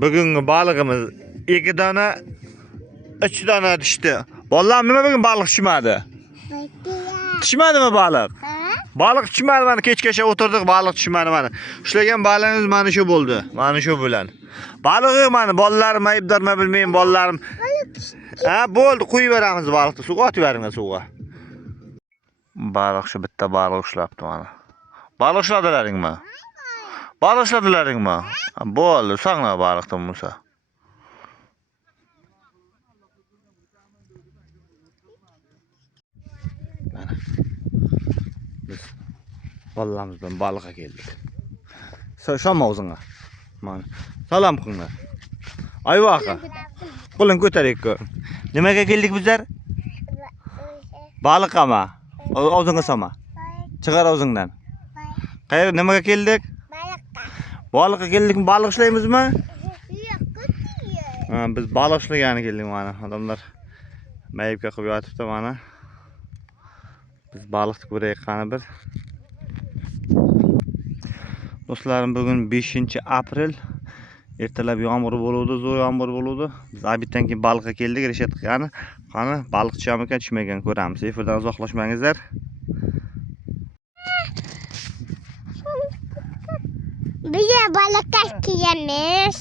Bugungi balig'imiz 2 dona, 3 dona tushdi. Bolalar nima bugun baliq tushmadi? Tushmadimi baliq? Baliq tushmadi, mana kechgacha o'tirdik, baliq tushmadi mana. Ushlagan balig'imiz mana shu bo'ldi. Mana shu bilan. Balig'i mana bolalarim aybdormi bilmayman, bolalarim. Ha, bo'ldi, qo'yib beramiz baliqni. Suvga otib beringlar suvga. Baliq shu bitta baliq ushlabdi mana. Baliq ushladilaringmi? Baliq ushladilaringmi? Bo'ldi, saqla baliqdan Musa. Mana. Biz bollarimiz bilan baliqqa keldik. Shom og'zingga. Mana. Salom qilinglar. Ayvoqa. Qo'lini ko'taring ko'r. Nimaga keldik bizlar? Baliqqa. Og'zingga solma. Chiqar og'zingdan. Qayerga nimaga keldik? Baliqqa keldikmi? Baliq ushlaymizmi? Ha, biz baliq ushlagani keldik mana. Odamlar mayibga qilib yotibdi mana. Biz baliqni ko'raylik qani bir. Do'stlarim, bugun 5-aprel. Ertalab yomg'ir bo'ldi, zo'r yomg'ir bo'ldi. Biz abitdan keyin baliqqa keldik, reshet qilgani. Qani baliq tushami ekan, tushmagan ko'ramiz. Efirdan uzoqlashmangizlar. Bize balık kelmiş.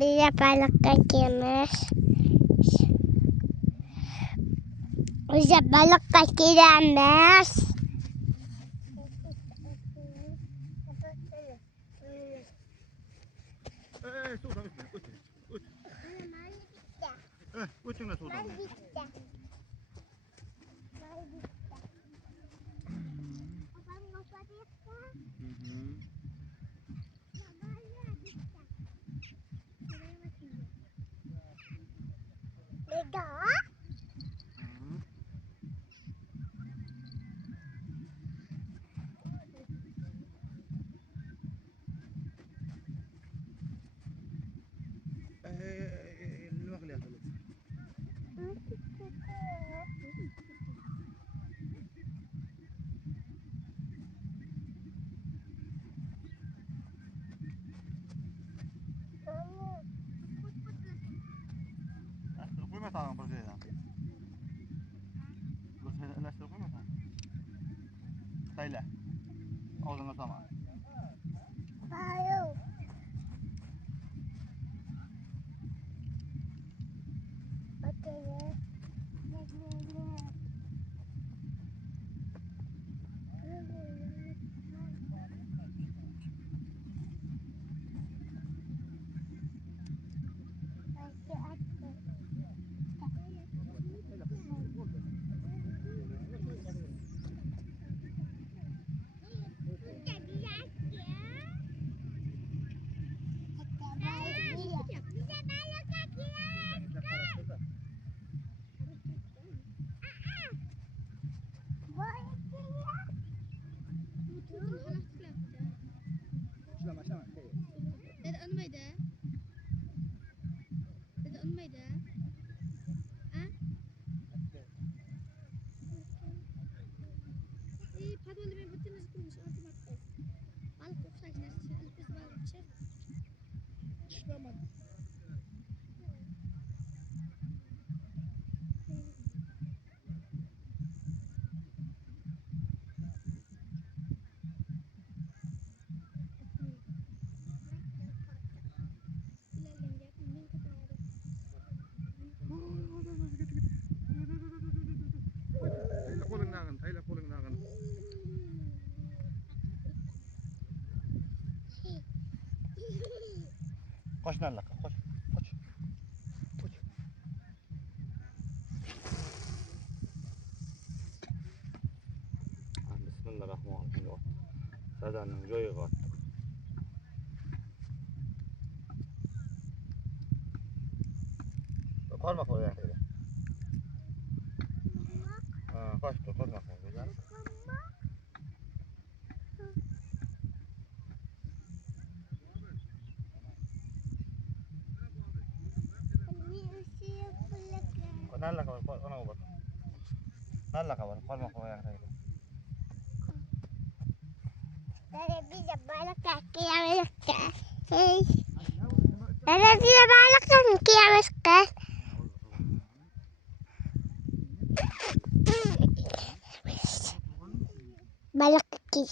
Bize balık gelmiş. Bize balık gelmiş. Uçunga sudan. Tamam, buraya. Buraya elastik koyma. Sayla. Ağzına tamam. Koş nerede? Koş. Koş. Koş. Bismillahirrahmanirrahim. Sadanın joyu var. Parmak var yani. Ha, koş dur, parmak var. Nerede kalır? Ona bak. Nalla var. Parmak ayakta. Bize balık yakalayamaz ki. Bize balık yakalayamaz ki. Balık ki.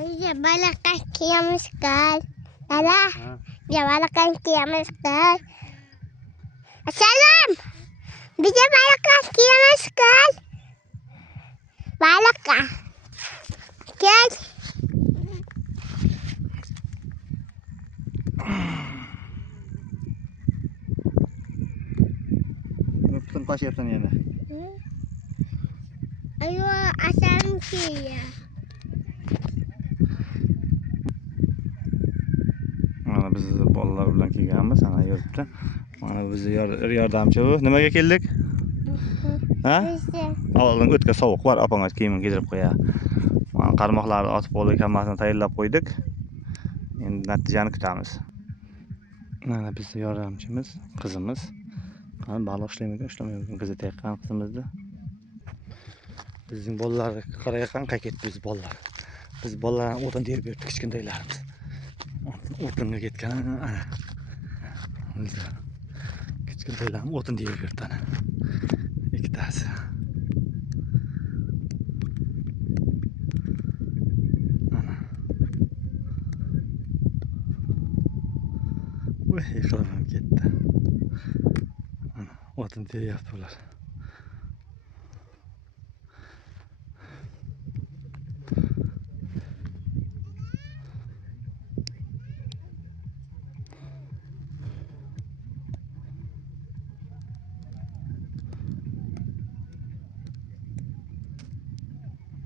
Bize balık yakalayamaz ki. Bize balık yakalayamaz ki. Selam. Bize balık yakalayamaz ki. Balık. Gel. Öptüm kaç yapsan yine. Ayo asam ki ya. Mana biz bolalar bilan kelganmiz, ana yurtda. Mana bizni yordamchi bu. Nimaga keldik? Ha? Oldin o'tga sovuq bor, opangiz kiyimini kiydirib qo'ya. Mana qarmoqlarni otib bo'ldik, hammasini tayyorlab qo'ydik. Endi natijani kutamiz. Mana bizni yordamchimiz, qizimiz. Qani baliq ushlamayotgan qizi taqqan qizimizni. Bizning bolalarga qarayotgan qaytdi biz bolalar. Biz bolalarni o'tin terib berdik kichkintoylarimiz. O'tinga ketgan ana. Kichkintoylarni o'tin terib berdi ana. Ikkitasi. Voy, yiqilib ketdi. Ana, o'tin teryapti ular.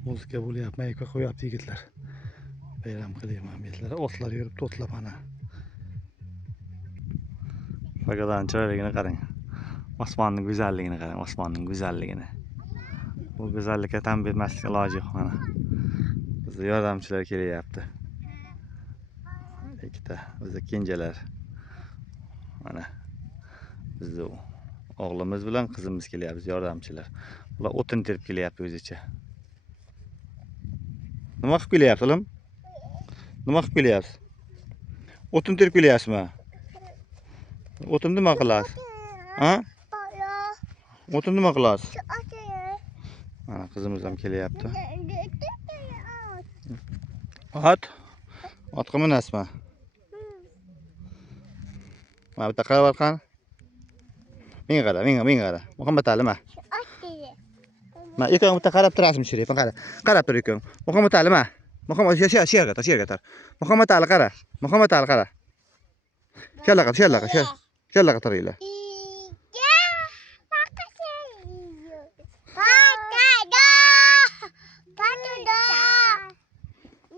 Muzika bo'lyapti, mayka qo'yapti yigitlar. Bayram qilyapman yigitlar. Otlar yuribdi, o'tlab ana. Faqat chiroyligini qarang. Osmonning go'zalligini qarang, osmonning go'zalligini. Bu go'zallikka tan bermaslik iloji yo'q mana. Bizga yordamchilar kelyapti. Ikkita o'zi kenjalar. Mana bizni o'g'limiz bilan qizimiz kelyapti, yordamchilar. Ular o'tin terib kelyapti o'zicha. Nima qilib kelyapsiz, oğlum? Nima qilib kelyapsiz? O'tin terib kelyapsizmi? O'tin nima qilasiz? Ha? O'tin nima qilasiz? Mana qizimiz ham kelyapti. Ot. Otga minasizmi? Mana bitta qarab olqan. Menga qara, menga qara. Muhammad Ali ma. Ma ikkoving bitta qarab turasizmi Sherif? Qara. Qarab tur ikkoving. Muhammad Ali ma. Muhammad sherga tar. Muhammad Ali qara. Muhammad Ali qara. Shellaqa turinglar.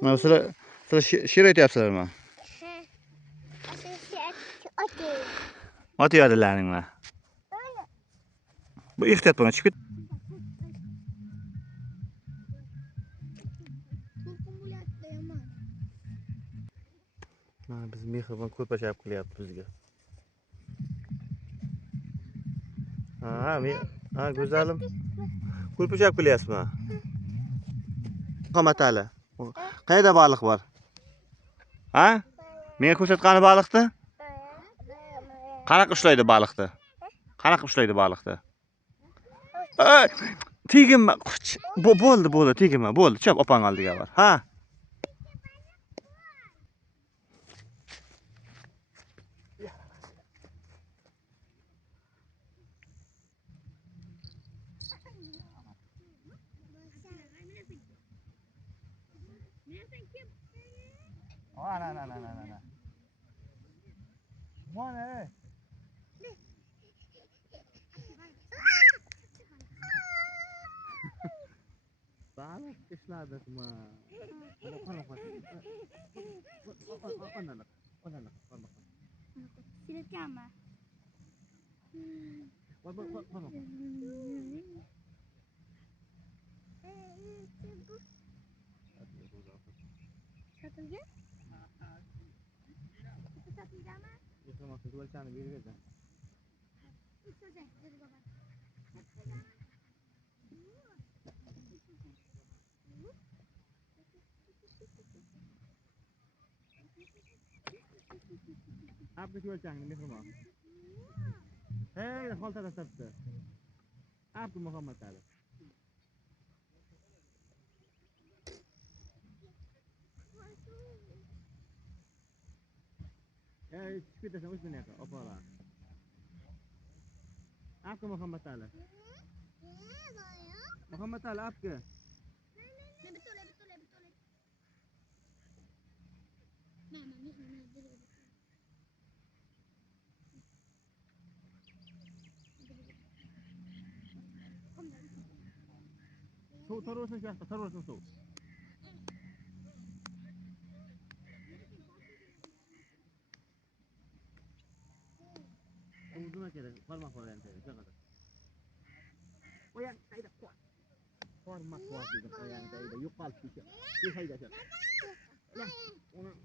Mana sizlar she'r aytyapsizlarmi? Ot yodilaringmi? Bu ehtiyot bilan chiqib ket. Mana biz mehribon ko'rpachab qilyapti bizga. Ha, go'zalim. Ko'rpachab qilyapsizmi? Muhammad Ali. Qayerda baliq bor? Ha? Menga ko'rsatqani baliqni? Qanaqa ushlaydi baliqni? Qanaqa ushlaydi baliqni? Teginma. Bo'ldi, teginma. Bo'ldi, chop opang oldiga bor. Ha? Ana. Mana. Balık işledik mi? Sileceğim. Satılacak. Satılacak mı? Satılacak. Dur baba. Apa jual cang ni semua? Hei, hal tak ada. Apa Muhammad ada? Hei, kita sama usman ya, apa lah? Apa Muhammad ada? Muhammad ada apa? Betul. Mama, Terus saja, terus. Uzun aja, forma nanti, jangan. Oh yang tidak kuat. Forma kuat itu, oh yang tidak yukal sih. Ini tidak sih. Lah, orang.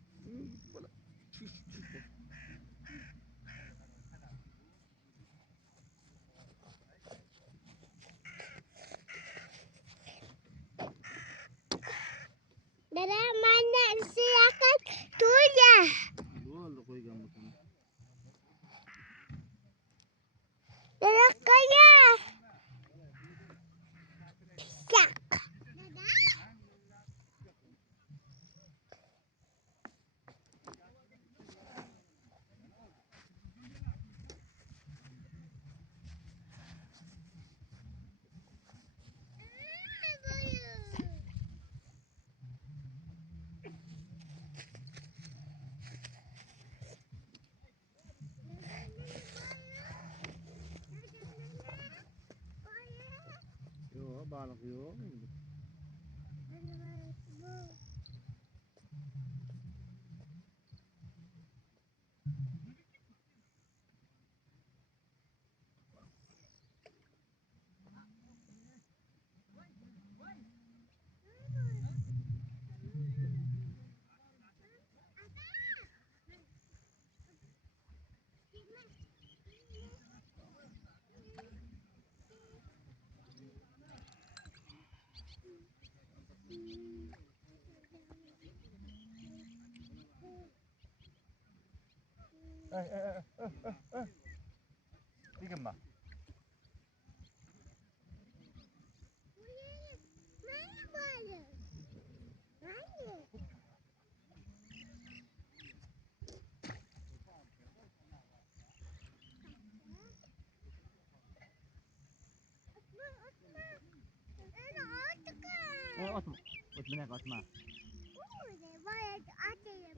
Dada mana silakan tuja. Dua koy gamut. Dada kaya. Sak. Yo, balık yo. Dikit mah. Atma.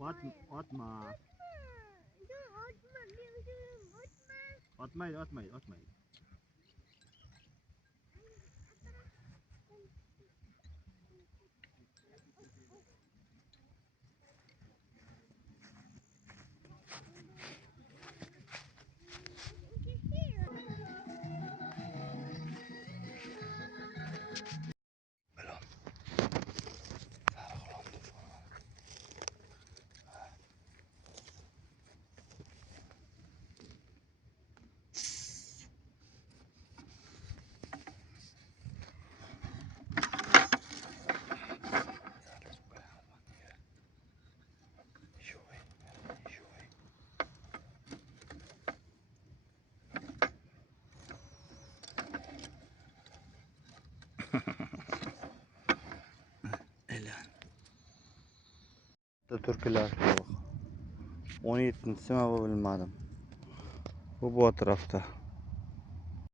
Atma. Atma. Atmaydı. Türküler yok. 17'sine bilmedim. Bu atrafta.